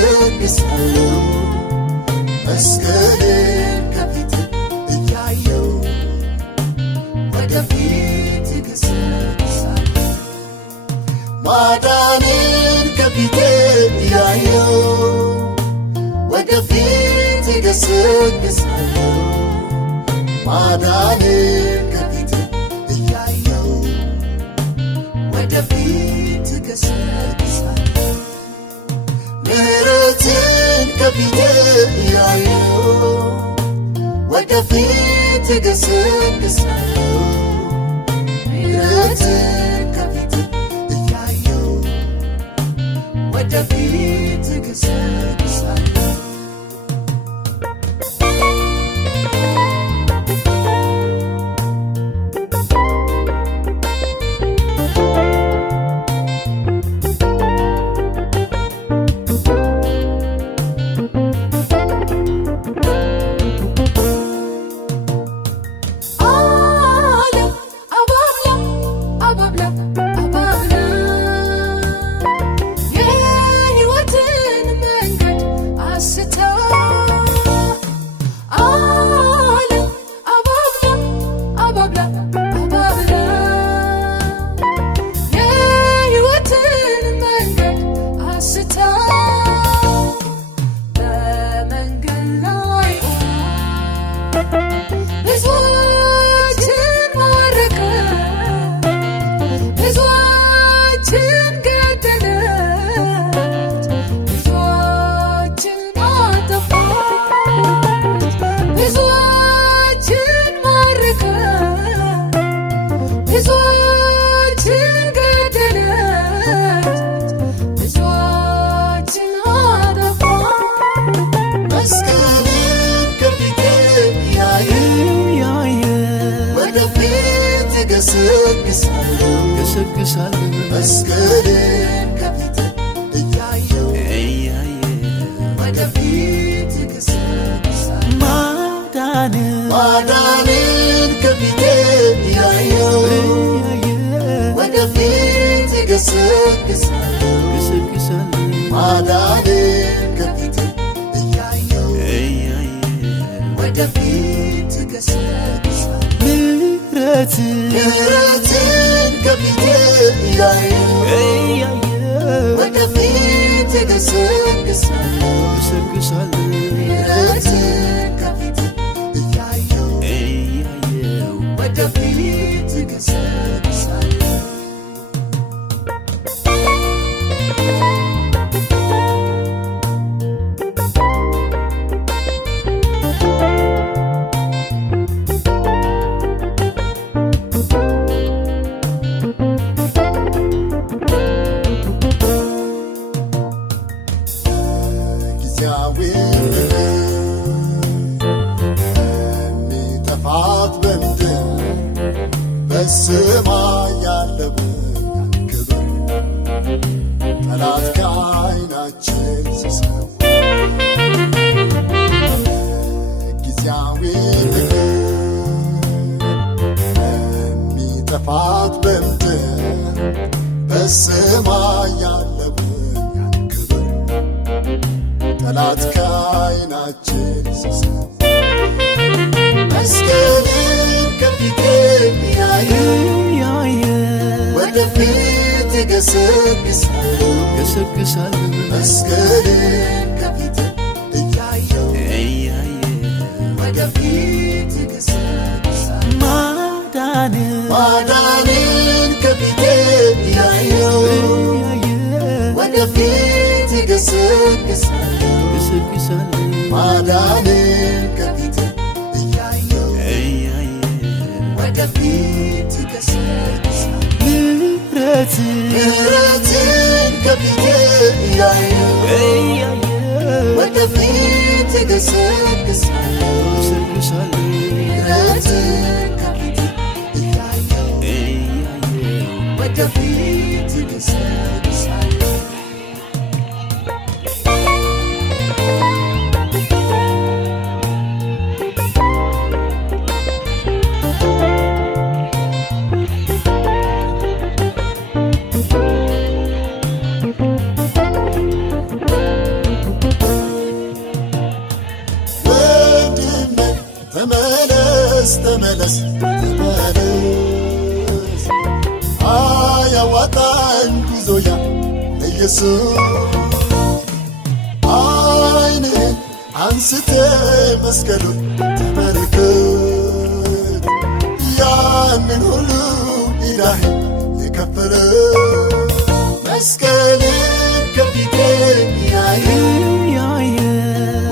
እገሰግሳለሁ መስቀልን ከፊት እያየሁ ወደፊት እገሰግሳለሁ ማዳንን ከፊቴ እያየሁ ወደፊት እገሰግሳለሁ ማዳንን ከፊቴ እያየሁ ወደፊት እገሰግሳለሁ ምሕረትን ከፊቴ እያየሁ ወደፊት እገሰግሳለሁ ምሕረትን ከፊቴ እያየሁ ወደፊት እገሰግሳለሁ እገሰግሳለሁ መስቀልን ከፊቴ እያየሁ ወደፊት እገሰግሳለሁ ማዳንን ከፊቴ እያየሁ ወደፊት እገሰግሳለሁ ማዳንን ከፊቴ እያየሁ ወደፊት እገሰግሳለሁ ምሕረትን ከፊቴ እያየሁ ወደፊት እገሰግሳለሁ ምሕረትን ከፊቴ እያየሁ ወደፊት እገሰግሳለሁ የሚጠፋት በምድር በሰማይ ያለው ክብር ጠላት ከዓይናችን ሲሰወር ጊዜያዊ የሚጠፋት በምድር በሰማይ ያለው ክብር ጠላት ከዓይናችን ሲሰወር መስቀልን ከፊቴ እያየሁ ወደፊት እገሰግሳለሁ መስቀልን ከፊቴ እያየሁ ወደፊት እገሰግሳለሁ ማዳንን ከፊቴ እያየሁ ወደፊት እገሰግሳለሁ ማዳንን ከፊቴ እያየሁ ወደፊት እገሰግሳለሁ ምሕረትን ከፊቴ እያየሁ ወደፊት እገሰግሳለሁ ምሕረትን ከፊቴ እያየሁ ወደፊት እገሰግሳለሁ ተመለስ ተመለስ ተመለስ አያዋጣኝ ጉዞያ ለኢየሱስ ዓይንህን አንስተ መስቀሉን ተመልከት ያንን ሁሉ ዕዳህን የከፈለ መስቀልን ከፊቴ ያየ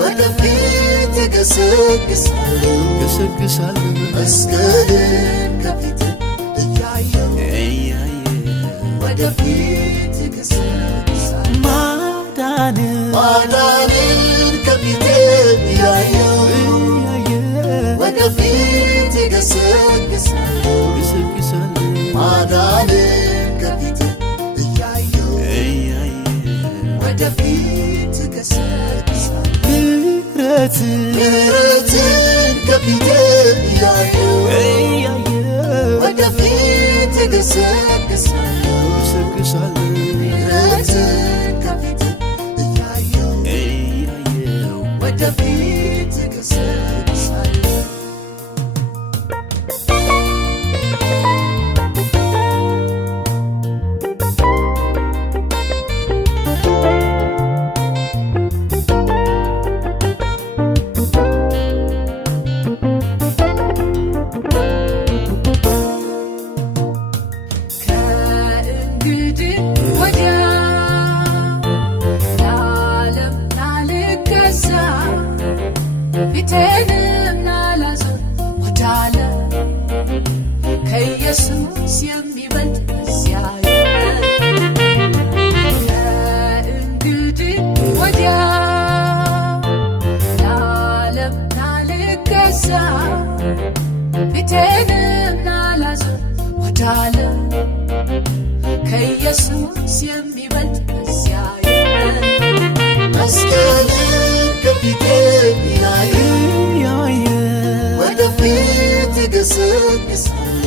ወደፊት እገሰግሳለሁ መስቀልን ከፊቴ እያየሁ ወደፊት እገሰግሳለሁ ማዳንን ከፊቴ እያየሁ ወደፊት እገሰግሳለሁ ማዳንን ከፊቴ እያየሁ ወደፊት እገሰግሳለሁ ምሕረትን ከፊቴ እያየሁ ወደፊት እገሰግሳለሁ ምሕረትን ከፊቴ እያየሁ ወደፊት እገሰግሳለሁ ፊቴንም ላላዞር ወዳለ ከኢየሱስ የሚበልጥ በዚያ ከእንግዲህ ወዲያ ለዓለም ላልገዛ ፊቴንም ላላዞር ወዳለ ከኢየሱስ የሚበልጥ በዚያ መስቀልን ከፊቴ ያየ ወደፊት እገሰግሳለሁ